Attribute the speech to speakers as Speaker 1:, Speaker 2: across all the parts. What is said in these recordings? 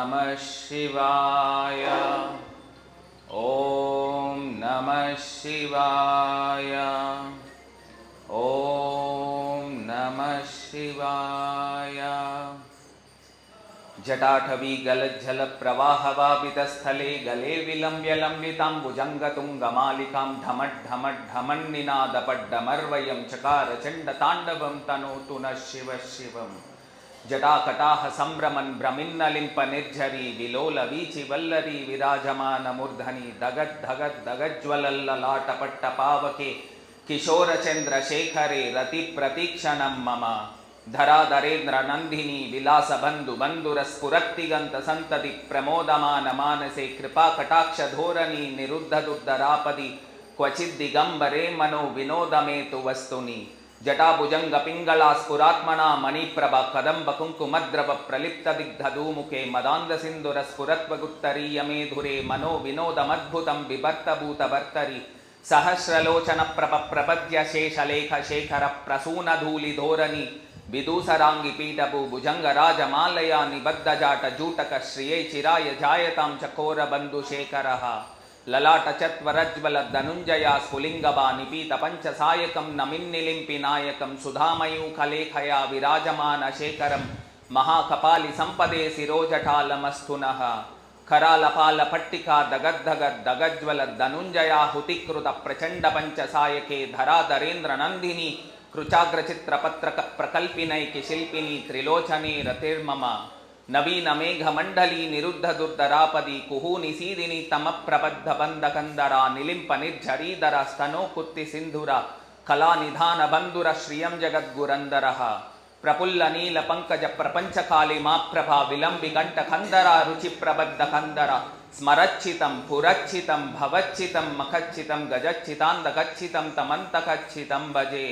Speaker 1: नमः शिवाय ॐ नमः शिवाय ॐ नमः शिवाय जटाठवी गलज्जलप्रवाहवापितस्थले गले विलम्ब्य लम्बिताम्बुजङ्गतुङ्गमालिकां ढमड्ढमड्ढमन्निनादपड्डमर्वयं चकार चण्डताण्डवं तनोतु नः शिवः शिवम् జటాకటాహ సంభ్రమన్ భ్రమిన్నలింప నిర్ఝరి విలోల వీచి వల్లరి విరాజమానమూర్ధని దగద్ దగద్ దగజ్వలల్లలాటపట్ట పావకే కిశోర శేఖరే రతి ప్రతీక్షణం మమ. ధరాధరేంద్ర నందిని విలాస బంధు బంధుర సంతతి ప్రమోదమాన మానసే కృపా కటాక్ష ధోరణి నిరుద్ధ దుర్ధరాపది క్వచిద్ మనో వినోదమేతు వస్తుని. జటాభుజంగ పింగళా స్ఫురాత్మనా మణిప్రభ కదంబ కుంకుమద్రవ ప్రలిప్త దిగ్ధూముఖే మదాంద సింధుర స్ఫురత్వగుత్తరీయమేధురే మనో వినోదమద్భుతం బిభర్తభూత భర్తరి సహస్రలోచన ప్రభ ప్రపద్య శేషలేఖ శేఖర ప్రసూనధూలి ధోరణి విదూసరాంగి పీఠభూ భుజంగరాజమాలయా నిబద్ధజాట జూటక శ్రియై చిరాయ జాయతాం చకోర బంధు శేఖరః లలాట చత్వరజ్వల ధనుంజయ స్ఫులింగబా నిపీత పంచసాయకం నమిన్నిలింపి నాయకం సుధామయూఖలేఖయా విరాజమాన శేఖరం మహాకపాలి సంపదే శిరోజటాలమస్తునః. కరాలపాల పట్టికా దగద్దగద్ దగజ్వల ధనుంజయా హుతికృత ప్రచండ పంచసాయకే ధరాధరేంద్ర నందిని కృచాగ్రచిత్ర పత్రక ప్రకల్పినైకి శిల్పిని త్రిలోచనే రతిర్మమ నవీన మేఘమండలి నిరుద్ధ దుర్ధరాపది కుహు నిసీదిని తమ ప్రబద్ధ బంధ కందర నిలింప నిర్జరీధర స్తనో కుత్తి సింధుర కళా నిధాన బంధుర శ్రియం జగద్గురందర ప్రపుల్ల నీల పంకజ ప్రపంచకాళి మా ప్రభ విలంబి గంట కందర రుచి ప్రబద్ధ కందర స్మరచ్చితం పురచ్చితం భవచ్చితం మఖచ్చితం గజచ్చితాంత ఖచ్చితం తమంత ఖచ్చితం భజే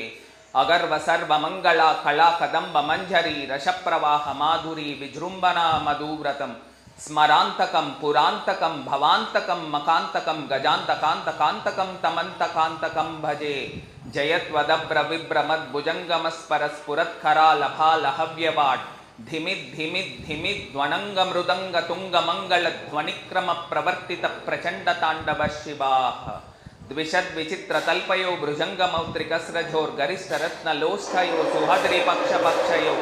Speaker 1: అగర్వ సర్వ మంగళ కళా కదంబ మంజరి రసప్రవాహ మాధురి విజృంభణ మధువ్రతం స్మరాంతకం పురాంతకం భవాంతకం మకాంతకం గజాంతకాంతకాంతకం తమంతకాంతకం భజే జయత్వదభ్ర విభ్రమద్భుజంగమస్పర స్ఫురత్కరాలభాలహవ్యవాట్ ధిమిద్ द्विषद्विचित्रकल्पयो भृजङ्गमौत्रिकस्रजोर्गरिष्ठरत्नलोष्ठयो सुहद्रिपक्षपक्षयो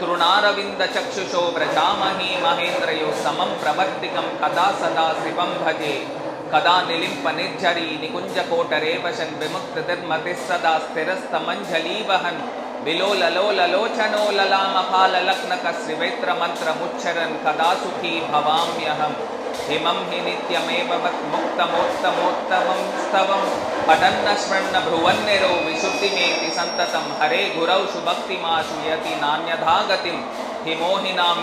Speaker 1: तृणारविन्दचक्षुषो व्रजामही महेन्द्रयो समं प्रवर्तिकं कदा सदा शिवं भजे। कदा निलिम्पनिर्झरी निकुञ्जकोटरेवशन् विमुक्ततिर्मतिः सदा स्थिरस्तमञ्जलीवहन्। विलोललोललोचनो ललामहालक्नकस्सि कदा सुखी भवाम्यहम्। हिमं हि नित्यमेववद्मुक्तमोत्तमोत्तमं स्तवं पठन्नश्रन्न विशुद्धिमेति सन्ततं हरे गुरौ सुभक्तिमाशु यति नान्यथा गतिं हि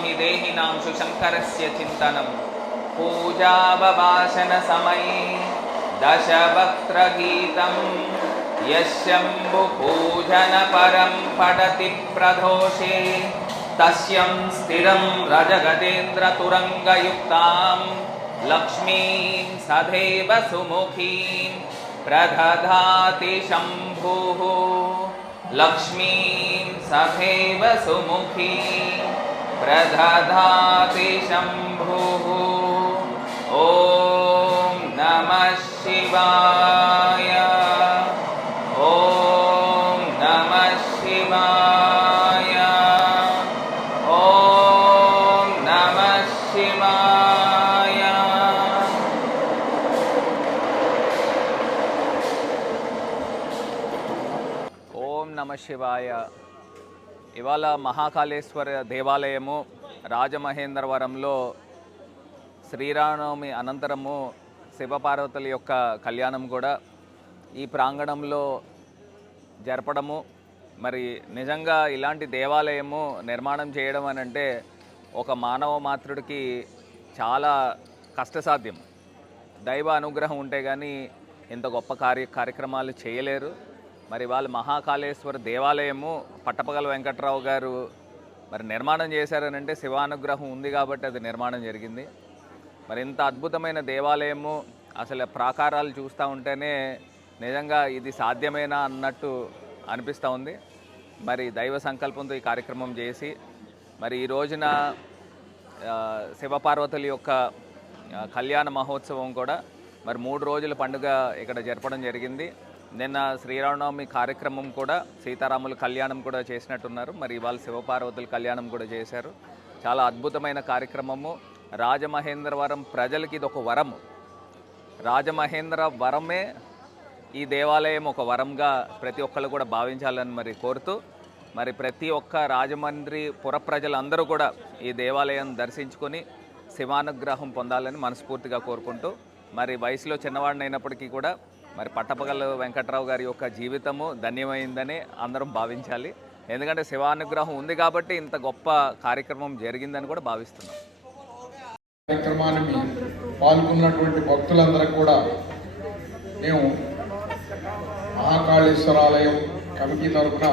Speaker 1: हि देहिनां सुशङ्करस्य चिन्तनं पूजावभाषणसमये दशवक्त्रगीतं यशम्बुपूजनपरं पठति प्रदोषे तस्यं स्थिरं रजगजेन्द्रतुरङ्गयुक्तां लक्ष्मीं सदैव सुमुखीं प्रदधाति शम्भुः। लक्ष्मीं सदैव सुमुखीं प्रदधाति शम्भुः। ॐ नमः शिवाय। నమ శివాయ. ఇవాళ మహాకాళేశ్వర దేవాలయము రాజమహేంద్రవరంలో శ్రీరామనవమి అనంతరము శివపార్వతుల యొక్క కళ్యాణం కూడా ఈ ప్రాంగణంలో జరపడము. మరి నిజంగా ఇలాంటి దేవాలయము నిర్మాణం చేయడం అని అంటే ఒక మానవ మాతృడికి చాలా కష్టసాధ్యం. దైవ అనుగ్రహం ఉంటే కానీ ఇంత గొప్ప కార్య కార్యక్రమాలు చేయలేరు. మరి వాళ్ళ మహాకాళేశ్వర దేవాలయము పట్టపగల వెంకట్రావు గారు మరి నిర్మాణం చేశారనంటే శివానుగ్రహం ఉంది కాబట్టి అది నిర్మాణం జరిగింది. మరి ఇంత అద్భుతమైన దేవాలయము అసలు ప్రాకారాలు చూస్తూ ఉంటేనే నిజంగా ఇది సాధ్యమేనా అన్నట్టు అనిపిస్తూ ఉంది. మరి దైవ సంకల్పంతో ఈ కార్యక్రమం చేసి మరి ఈ రోజున శివపార్వతుల యొక్క కళ్యాణ మహోత్సవం కూడా మరి మూడు రోజుల పండుగ ఇక్కడ జరపడం జరిగింది. నిన్న శ్రీరామనవమి కార్యక్రమం కూడా సీతారాముల కళ్యాణం కూడా చేసినట్టున్నారు. మరి ఇవాళ శివపార్వతుల కళ్యాణం కూడా చేశారు. చాలా అద్భుతమైన కార్యక్రమము. రాజమహేంద్రవరం ప్రజలకి ఇది ఒక వరము. రాజమహేంద్ర వరమే ఈ దేవాలయం ఒక వరంగా ప్రతి ఒక్కళ్ళు కూడా భావించాలని మరి కోరుతూ మరి ప్రతి ఒక్క రాజమండ్రి పుర ప్రజలందరూ కూడా ఈ దేవాలయం దర్శించుకొని శివానుగ్రహం పొందాలని మనస్ఫూర్తిగా కోరుకుంటూ మరి వయసులో చిన్నవాడిని అయినప్పటికీ కూడా మరి పట్టపగల వెంకట్రావు గారి యొక్క జీవితము ధన్యమైందని అందరం భావించాలి. ఎందుకంటే శివానుగ్రహం ఉంది కాబట్టి ఇంత గొప్ప కార్యక్రమం జరిగిందని కూడా భావిస్తున్నాం.
Speaker 2: కార్యక్రమాన్ని పాల్గొన్నటువంటి భక్తులందరూ కూడా మేము మహాకాళేశ్వరాలయం కమిటీ తరఫున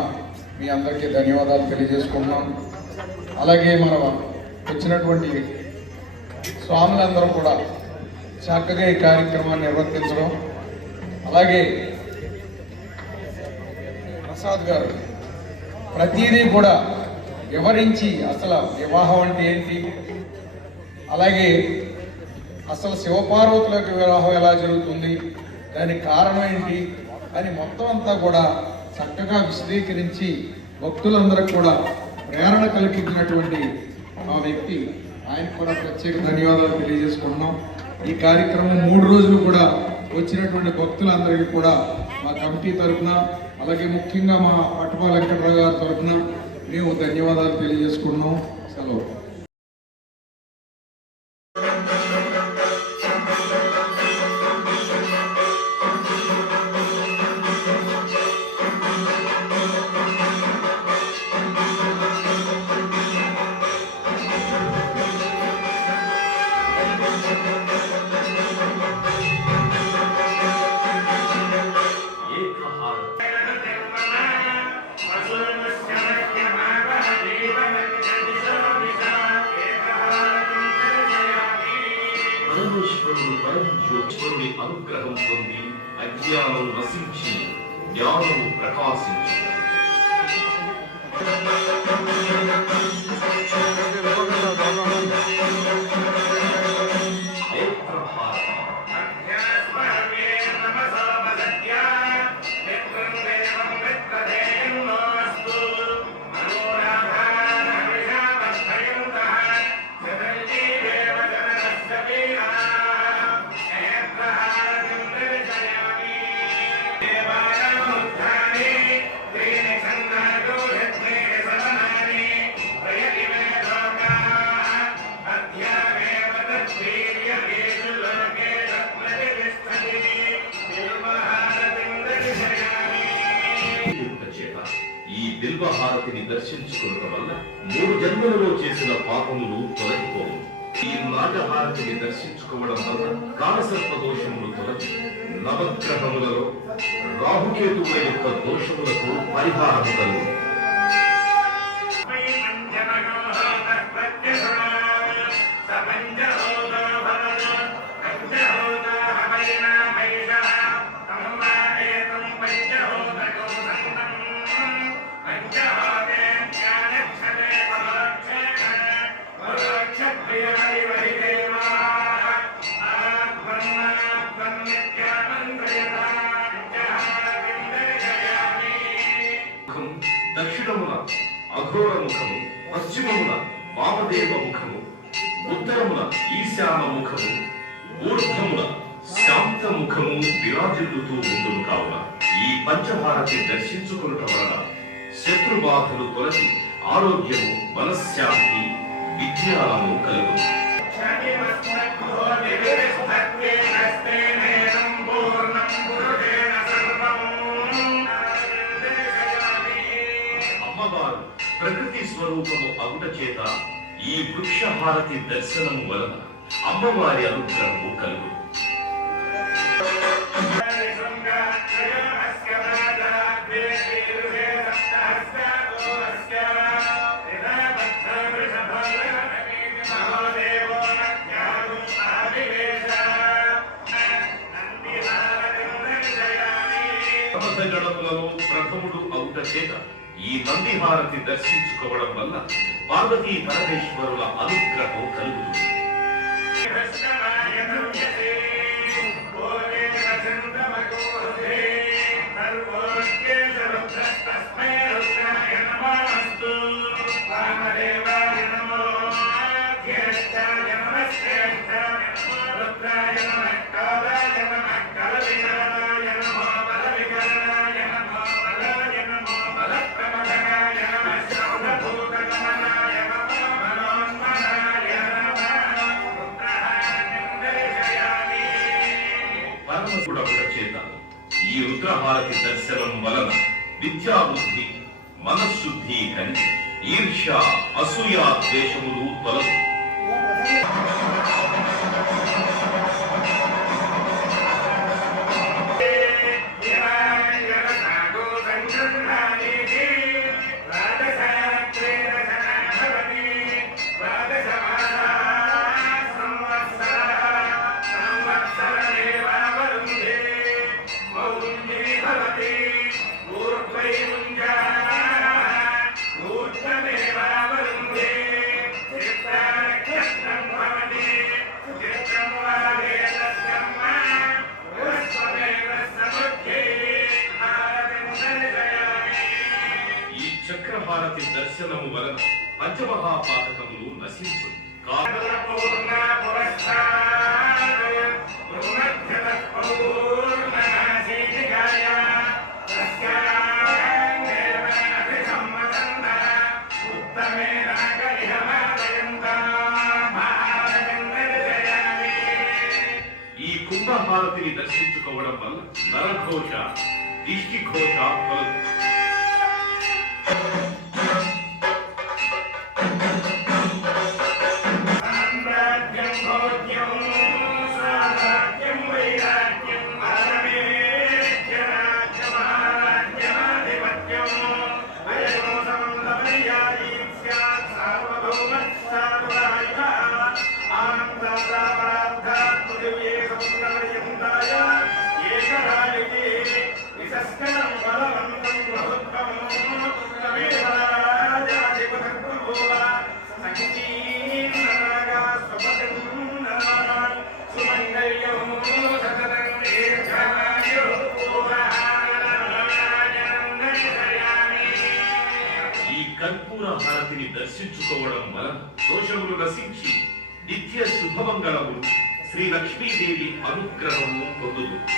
Speaker 2: మీ అందరికీ ధన్యవాదాలు తెలియజేసుకుంటున్నాం. అలాగే మనం వచ్చినటువంటి స్వాములందరూ కూడా చక్కగా ఈ కార్యక్రమాన్ని నిర్వర్తించడం అలాగే ప్రసాద్ గారు ప్రతిదీ కూడా వివరించి అసలు వివాహం అంటే ఏంటి? అలాగే అసలు శివపార్వతుల యొక్క వివాహం ఎలా జరుగుతుంది? దానికి కారణం ఏంటి? అని మొత్తం అంతా కూడా చక్కగా విశదీకరించి భక్తులందరికీ కూడా ప్రేరణ కల్పించినటువంటి ఆ వ్యక్తి. ఆయనకు కూడా ప్రత్యేక ధన్యవాదాలు తెలియజేసుకుంటున్నాం. ఈ కార్యక్రమం మూడు రోజులు కూడా వచ్చినటువంటి భక్తులందరికీ కూడా మా కమిటీ తరఫున అలాగే ముఖ్యంగా మా పట్టుపాల వెంకటరావు గారి తరఫున మేము ధన్యవాదాలు తెలియజేసుకున్నాం సెలవు.
Speaker 3: అజ్ఞానం నశించి జ్ఞానము ప్రకాశించి బిల్వహారతిని వల్ల మూడు జన్మలలో చేసిన పాపములు తొలగిపోవు. ఈ నాగహారతిని దర్శించుకోవడం వల్ల కాలసర్ప దోషములు తొలగి నవగ్రహములలో రాహుకేతువుల యొక్క దోషములకు పరిహారం కలుగుతుంది విరాజిల్లుతూ ఉండును కావున ఈ పంచభారతి దర్శించుకున్నట వలన శత్రుబాధలు తొలగి ఆరోగ్యము మనశ్శాంతి విజ్ఞానము కలుగు అమ్మవారు ప్రకృతి స్వరూపము అగుట చేత ఈ వృక్షహారతి దర్శనము వలన అమ్మవారి అనుగ్రహము కలుగు చేత ఈ నంది హారతి దర్శించుకోవడం వల్ల పార్వతీ పరమేశ్వరుల అనుగ్రహం కలుగుతుంది. పరమశుడొక చేత. ఈ రుద్రహారతి దర్శనం వలన విద్యాబుద్ధి మనశుద్ధి కలిగి ఈర్ష్య అసూయ ద్వేషములు తొలగు. పాతకములు నశించు కా- ఈ కుంభహారతిని దర్శించుకోవడం వల్ల నరఘోష దిష్టి ఘోష దోషములు నిత్య శుభమంగళము శ్రీ లక్ష్మీదేవి అనుగ్రహము పొందుతుంది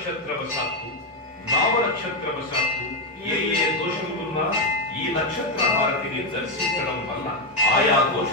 Speaker 3: నక్షత్రవశాత్తు నామ నక్షత్రవశాత్తు ఏ ఏ దోషములున్నా ఈ నక్షత్ర భారతిని దర్శించడం వల్ల ఆయా దోష